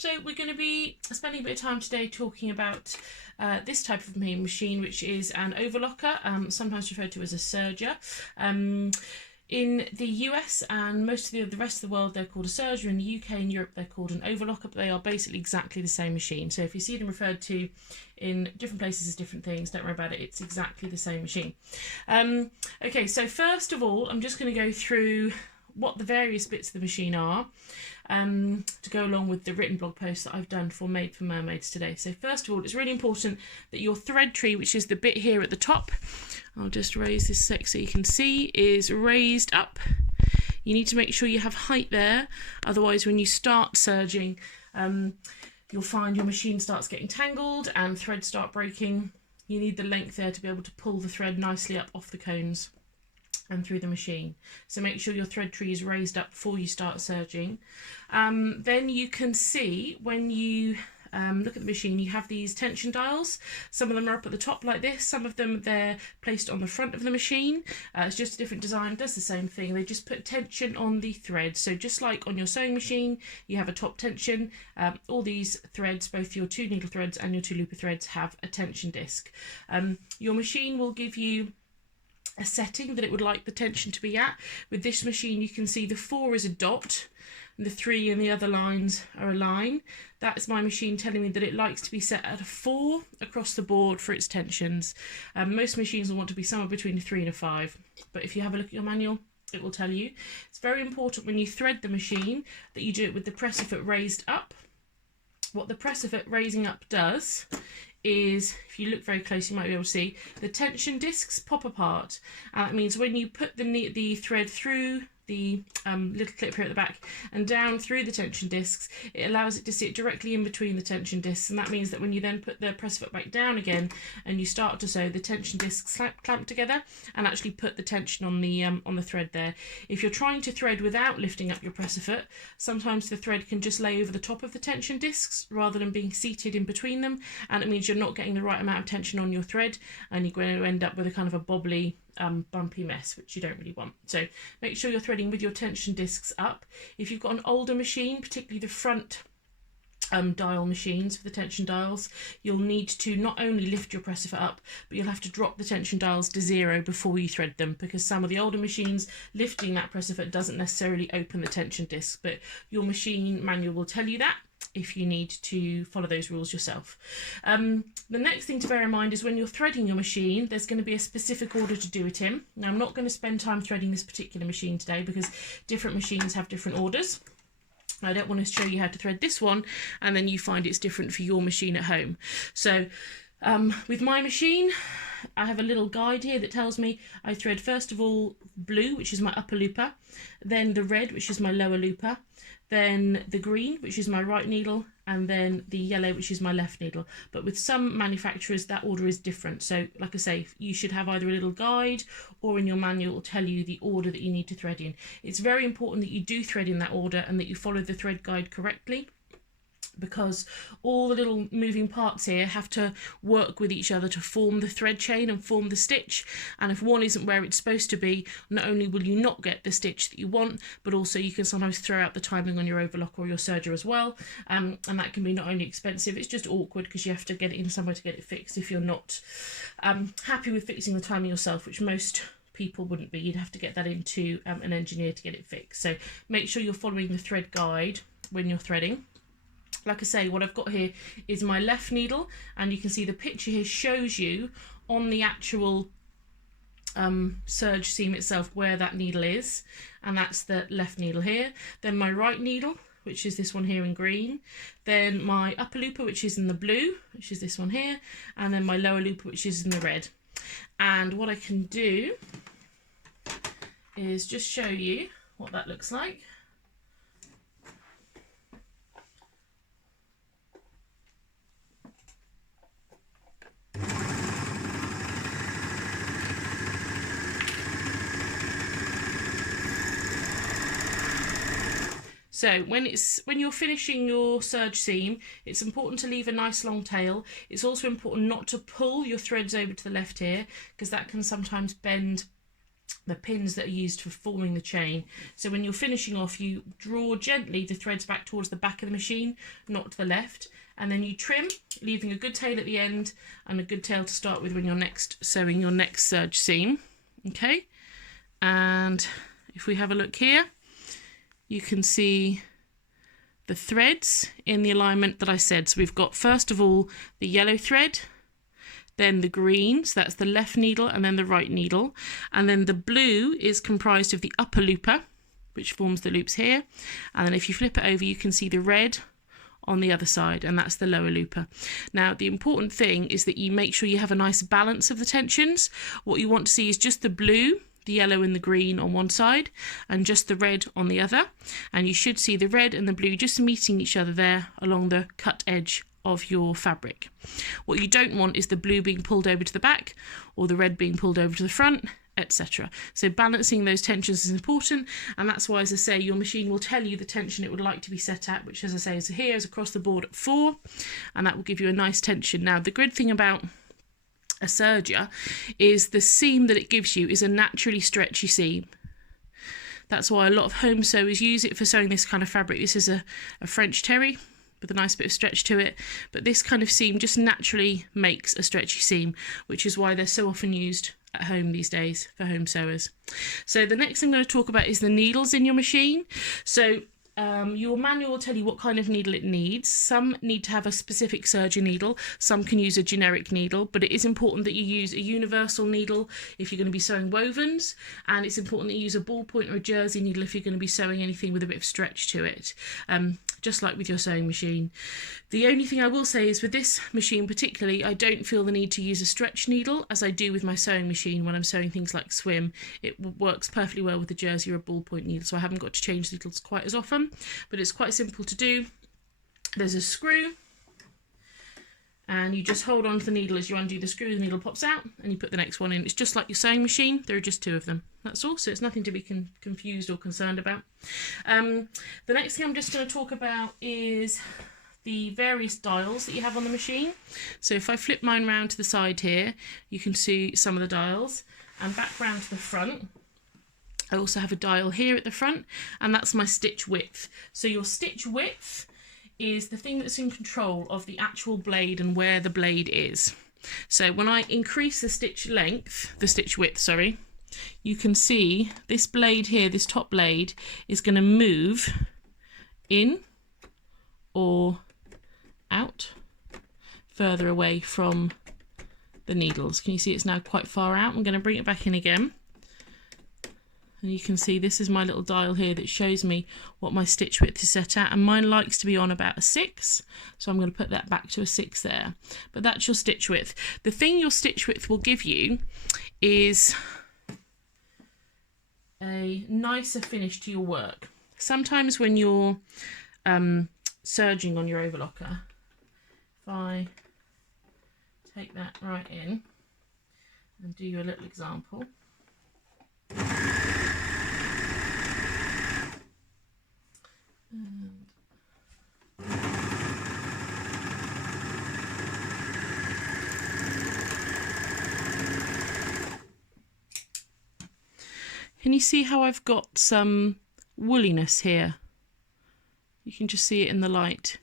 So we're going to be spending a bit of time today talking about this type of machine, which is an overlocker, sometimes referred to as a serger. In the US and most of the rest of the world, they're called a serger. In the UK and Europe, they're called an overlocker, but they are basically exactly the same machine. So if you see them referred to in different places as different things, don't worry about it. It's exactly the same machine. Okay, so first of all, I'm just going to go through what the various bits of the machine are to go along with the written blog post that I've done for Made for Mermaids today. So first of all, it's really important that your thread tree, which is the bit here at the top, I'll just raise this sec so you can see, is raised up. You need to make sure you have height there, otherwise when you start serging, you'll find your machine starts getting tangled and threads start breaking. You need the length there to be able to pull the thread nicely up off the cones and through the machine. So make sure your thread tree is raised up before you start serging. Then you can see when you look at the machine, you have these tension dials. Some of them are up at the top like this, some of them they're placed on the front of the machine. It's just a different design, does the same thing. They just put tension on the thread. So just like on your sewing machine, you have a top tension. All these threads, both your 2 needle threads and your 2 looper threads, have a tension disc. Your machine will give you a setting that it would like the tension to be at. With this machine, you can see the 4 is a dot and the 3 and the other lines are a line. That's my machine telling me that it likes to be set at a 4 across the board for its tensions. Most machines will want to be somewhere between a 3 and a 5, but if you have a look at your manual, it will tell you. It's very important when you thread the machine that you do it with the presser foot raised up. What the presser foot raising up does is, if you look very close, you might be able to see the tension discs pop apart, and that means when you put the thread through the little clip here at the back and down through the tension discs, it allows it to sit directly in between the tension discs, and that means that when you then put the press foot back down again and you start to sew, the tension discs clamp together and actually put the tension on the thread there. If you're trying to thread without lifting up your presser foot, sometimes the thread can just lay over the top of the tension discs rather than being seated in between them, and it means you're not getting the right amount of tension on your thread, and you're going to end up with a kind of a bobbly bumpy mess, which you don't really want. So make sure you're threading with your tension discs up. If you've got an older machine, particularly the front dial machines for the tension dials, you'll need to not only lift your presser foot up, but you'll have to drop the tension dials to 0 before you thread them, because some of the older machines, lifting that presser foot doesn't necessarily open the tension disc, but your machine manual will tell you that if you need to follow those rules yourself. The next thing to bear in mind is when you're threading your machine, there's going to be a specific order to do it in. Now, I'm not going to spend time threading this particular machine today because different machines have different orders. I don't want to show you how to thread this one and then you find it's different for your machine at home. So with my machine, I have a little guide here that tells me I thread first of all blue, which is my upper looper, then the red, which is my lower looper, then the green, which is my right needle, and then the yellow, which is my left needle. But with some manufacturers, that order is different. So like I say, you should have either a little guide or in your manual will tell you the order that you need to thread in. It's very important that you do thread in that order and that you follow the thread guide correctly, because all the little moving parts here have to work with each other to form the thread chain and form the stitch, and if one isn't where it's supposed to be, not only will you not get the stitch that you want, but also you can sometimes throw out the timing on your overlock or your serger as well, and that can be not only expensive, it's just awkward because you have to get it in somewhere to get it fixed if you're not happy with fixing the timing yourself, which most people wouldn't be. You'd have to get that into an engineer to get it fixed. So make sure you're following the thread guide when you're threading. Like I say, what I've got here is my left needle, and you can see the picture here shows you on the actual serge seam itself where that needle is, and that's the left needle here. Then my right needle, which is this one here in green, then my upper looper, which is in the blue, which is this one here, and then my lower looper, which is in the red. And what I can do is just show you what that looks like. So when you're finishing your serge seam, it's important to leave a nice long tail. It's also important not to pull your threads over to the left here, because that can sometimes bend pins that are used for forming the chain. So when you're finishing off, you draw gently the threads back towards the back of the machine, not to the left, and then you trim, leaving a good tail at the end and a good tail to start with when you're next sewing your next serge seam. Okay, and if we have a look here, you can see the threads in the alignment that I said. So we've got, first of all, the yellow thread, then the green, so that's the left needle, and then the right needle. And then the blue is comprised of the upper looper, which forms the loops here. And then if you flip it over, you can see the red on the other side, and that's the lower looper. Now, the important thing is that you make sure you have a nice balance of the tensions. What you want to see is just the blue, the yellow and the green on one side, and just the red on the other. And you should see the red and the blue just meeting each other there along the cut edge of your fabric. What you don't want is the blue being pulled over to the back or the red being pulled over to the front, etc. So balancing those tensions is important, and that's why, as I say, your machine will tell you the tension it would like to be set at, which, as I say, is here, is across the board at 4, and that will give you a nice tension. Now, the good thing about a serger is the seam that it gives you is a naturally stretchy seam. That's why a lot of home sewers use it for sewing this kind of fabric. This is a French terry with a nice bit of stretch to it, but this kind of seam just naturally makes a stretchy seam, which is why they're so often used at home these days for home sewers. So the next thing I'm going to talk about is the needles in your machine. So your manual will tell you what kind of needle it needs. Some need to have a specific serger needle, some can use a generic needle, but it is important that you use a universal needle if you're going to be sewing wovens, and it's important that you use a ballpoint or a jersey needle if you're going to be sewing anything with a bit of stretch to it, just like with your sewing machine. The only thing I will say is with this machine particularly, I don't feel the need to use a stretch needle as I do with my sewing machine when I'm sewing things like swim. It works perfectly well with a jersey or a ballpoint needle, so I haven't got to change needles quite as often, but it's quite simple to do. There's a screw, and you just hold on to the needle as you undo the screw, the needle pops out, and you put the next one in. It's just like your sewing machine, there are just 2 of them. That's all, so it's nothing to be confused or concerned about. The next thing I'm just going to talk about is the various dials that you have on the machine. So if I flip mine round to the side here, you can see some of the dials, and back round to the front, I also have a dial here at the front, and that's my stitch width. So your stitch width is the thing that's in control of the actual blade and where the blade is. So when I increase the stitch length, the stitch width, sorry, you can see this blade here, this top blade, is going to move in or out further away from the needles. Can you see it's now quite far out? I'm going to bring it back in again. And you can see this is my little dial here that shows me what my stitch width is set at, and mine likes to be on about a 6, so I'm going to put that back to a 6 there. But that's your stitch width. The thing your stitch width will give you is a nicer finish to your work. Sometimes when you're serging on your overlocker, if I take that right in and do you a little example. Can you see how I've got some woolliness here? You can just see it in the light.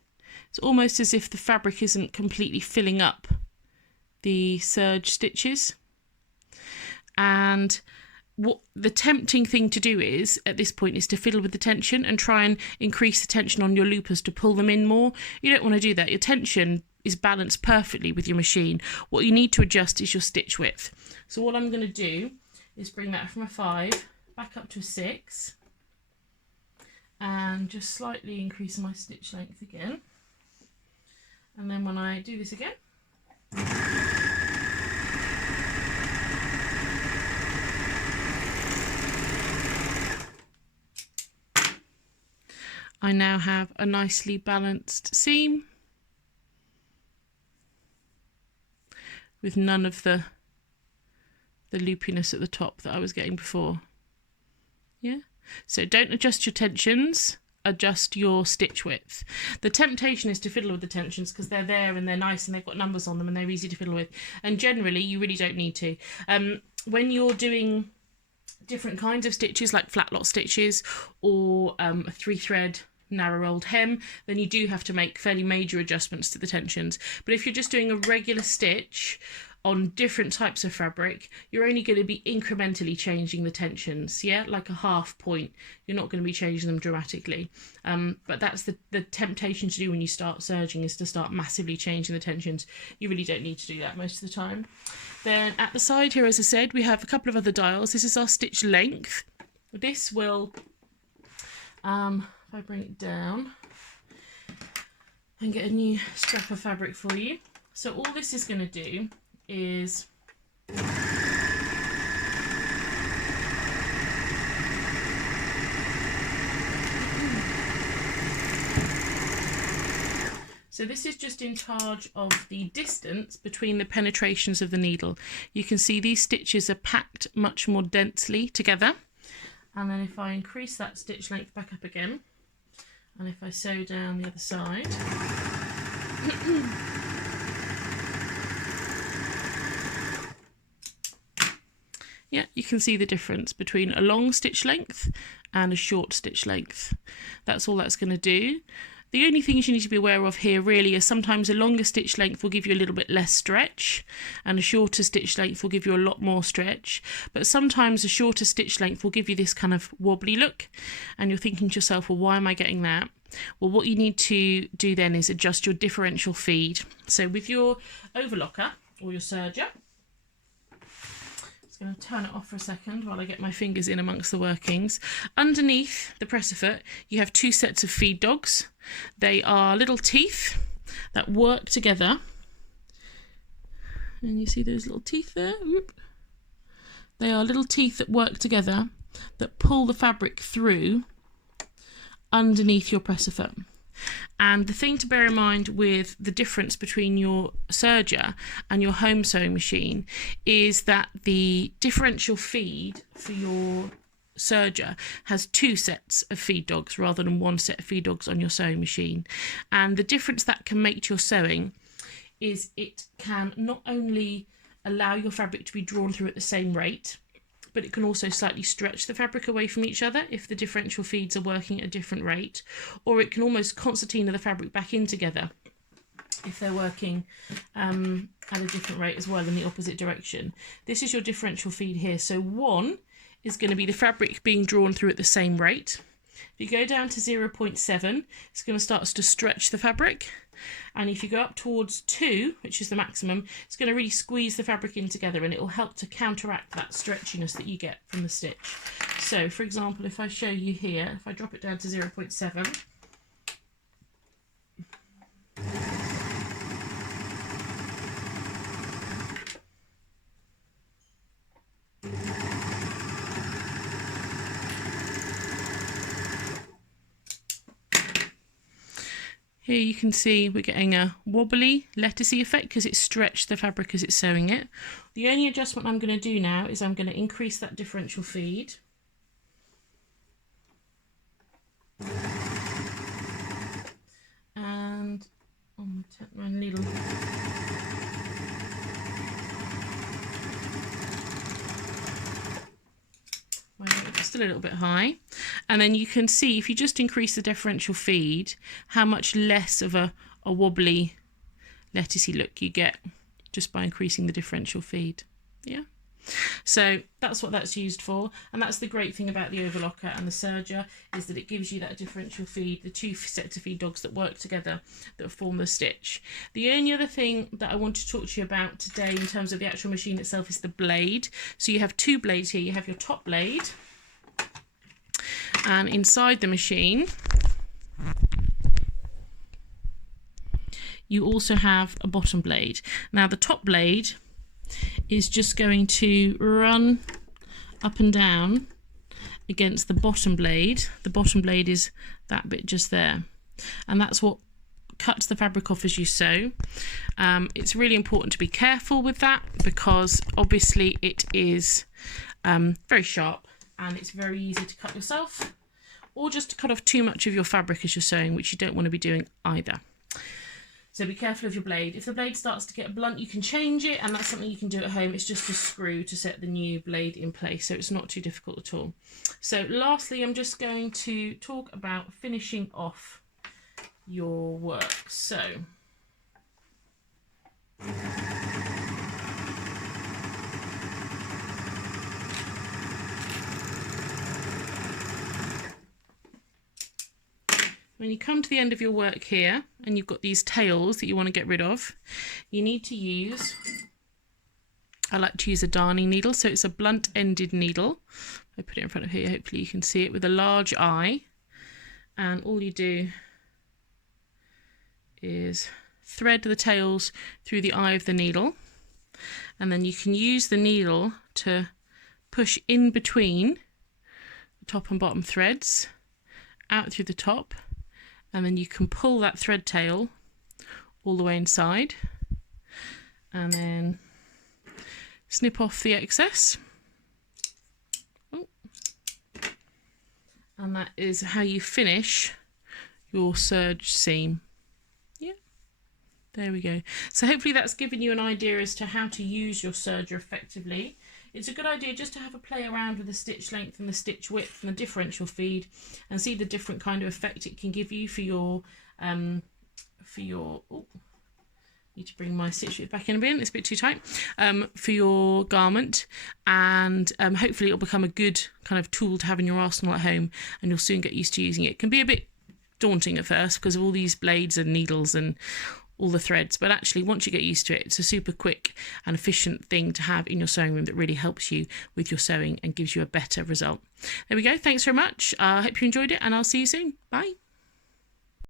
It's almost as if the fabric isn't completely filling up the serge stitches. And what the tempting thing to do is, at this point, is to fiddle with the tension and try and increase the tension on your loopers to pull them in more. You don't want to do that. Your tension is balanced perfectly with your machine. What you need to adjust is your stitch width. So what I'm going to do is bring that from a 5 back up to a 6 and just slightly increase my stitch length again. And then when I do this again, I now have a nicely balanced seam with none of the loopiness at the top that I was getting before. Yeah, so don't adjust your tensions, adjust your stitch width. The temptation is to fiddle with the tensions because they're there and they're nice and they've got numbers on them and they're easy to fiddle with, and generally you really don't need to. When you're doing different kinds of stitches like flat lot stitches or a 3-thread narrow rolled hem, then you do have to make fairly major adjustments to the tensions. But if you're just doing a regular stitch on different types of fabric, you're only going to be incrementally changing the tensions, yeah, like a half point. You're not going to be changing them dramatically. But that's the temptation to do when you start serging, is to start massively changing the tensions. You really don't need to do that most of the time. Then at the side here, as I said, we have a couple of other dials. This is our stitch length. This will, if I bring it down and get a new scrap of fabric for you. So all this is going to do is so this is just in charge of the distance between the penetrations of the needle. You can see these stitches are packed much more densely together. And then if I increase that stitch length back up again, and if I sew down the other side, yeah, you can see the difference between a long stitch length and a short stitch length. That's all that's going to do. The only things you need to be aware of here really is sometimes a longer stitch length will give you a little bit less stretch and a shorter stitch length will give you a lot more stretch. But sometimes a shorter stitch length will give you this kind of wobbly look and you're thinking to yourself, well, why am I getting that? Well, what you need to do then is adjust your differential feed. So with your overlocker or your serger, I'm going to turn it off for a second while I get my fingers in amongst the workings. Underneath the presser foot, you have 2 sets of feed dogs. They are little teeth that work together. And you see those little teeth there? Whoop. They are little teeth that work together that pull the fabric through underneath your presser foot. And the thing to bear in mind with the difference between your serger and your home sewing machine is that the differential feed for your serger has 2 sets of feed dogs rather than 1 set of feed dogs on your sewing machine. And the difference that can make to your sewing is it can not only allow your fabric to be drawn through at the same rate, but it can also slightly stretch the fabric away from each other if the differential feeds are working at a different rate, or it can almost concertina the fabric back in together if they're working at a different rate as well in the opposite direction. This is your differential feed here. So 1 is going to be the fabric being drawn through at the same rate. If you go down to 0.7, it's going to start to stretch the fabric. And if you go up towards 2, which is the maximum, it's going to really squeeze the fabric in together and it will help to counteract that stretchiness that you get from the stitch. So, for example, if I show you here, if I drop it down to 0.7, here you can see we're getting a wobbly, lettucey effect because it's stretched the fabric as it's sewing it. The only adjustment I'm going to do now is I'm going to increase that differential feed. And I'm going to take my needle. Still a little bit high, and then you can see if you just increase the differential feed how much less of a wobbly lettucey look you get just by increasing the differential feed. Yeah, so that's what that's used for, and that's the great thing about the overlocker and the serger is that it gives you that differential feed, the 2 sets of feed dogs that work together that form the stitch. The only other thing that I want to talk to you about today in terms of the actual machine itself is the blade. So you have 2 blades here. You have your top blade, and inside the machine you also have a bottom blade. Now the top blade is just going to run up and down against the bottom blade. The bottom blade is that bit just there, and that's what cuts the fabric off as you sew. It's really important to be careful with that because obviously it is very sharp and it's very easy to cut yourself or just to cut off too much of your fabric as you're sewing, which you don't want to be doing either. So be careful of your blade. If the blade starts to get blunt, you can change it, and that's something you can do at home. It's just a screw to set the new blade in place, so it's not too difficult at all. So lastly, I'm just going to talk about finishing off your work. So when you come to the end of your work here and you've got these tails that you want to get rid of, you need to use, I like to use a darning needle, so it's a blunt ended needle. I put it in front of here, hopefully you can see it, with a large eye, and all you do is thread the tails through the eye of the needle, and then you can use the needle to push in between the top and bottom threads out through the top, and then you can pull that thread tail all the way inside and then snip off the excess. Oh. And that is how you finish your serge seam. Yeah, there we go. So hopefully that's given you an idea as to how to use your serger effectively. It's a good idea just to have a play around with the stitch length and the stitch width and the differential feed, and see the different kind of effect it can give you for your oh, need to bring my stitch width back in a bit, it's a bit too tight, for your garment, and hopefully it'll become a good kind of tool to have in your arsenal at home, and you'll soon get used to using it. It can be a bit daunting at first because of all these blades and needles and all the threads, but actually once you get used to it, it's a super quick and efficient thing to have in your sewing room that really helps you with your sewing and gives you a better result. There we go. Thanks very much. I hope you enjoyed it, and I'll see you soon. Bye.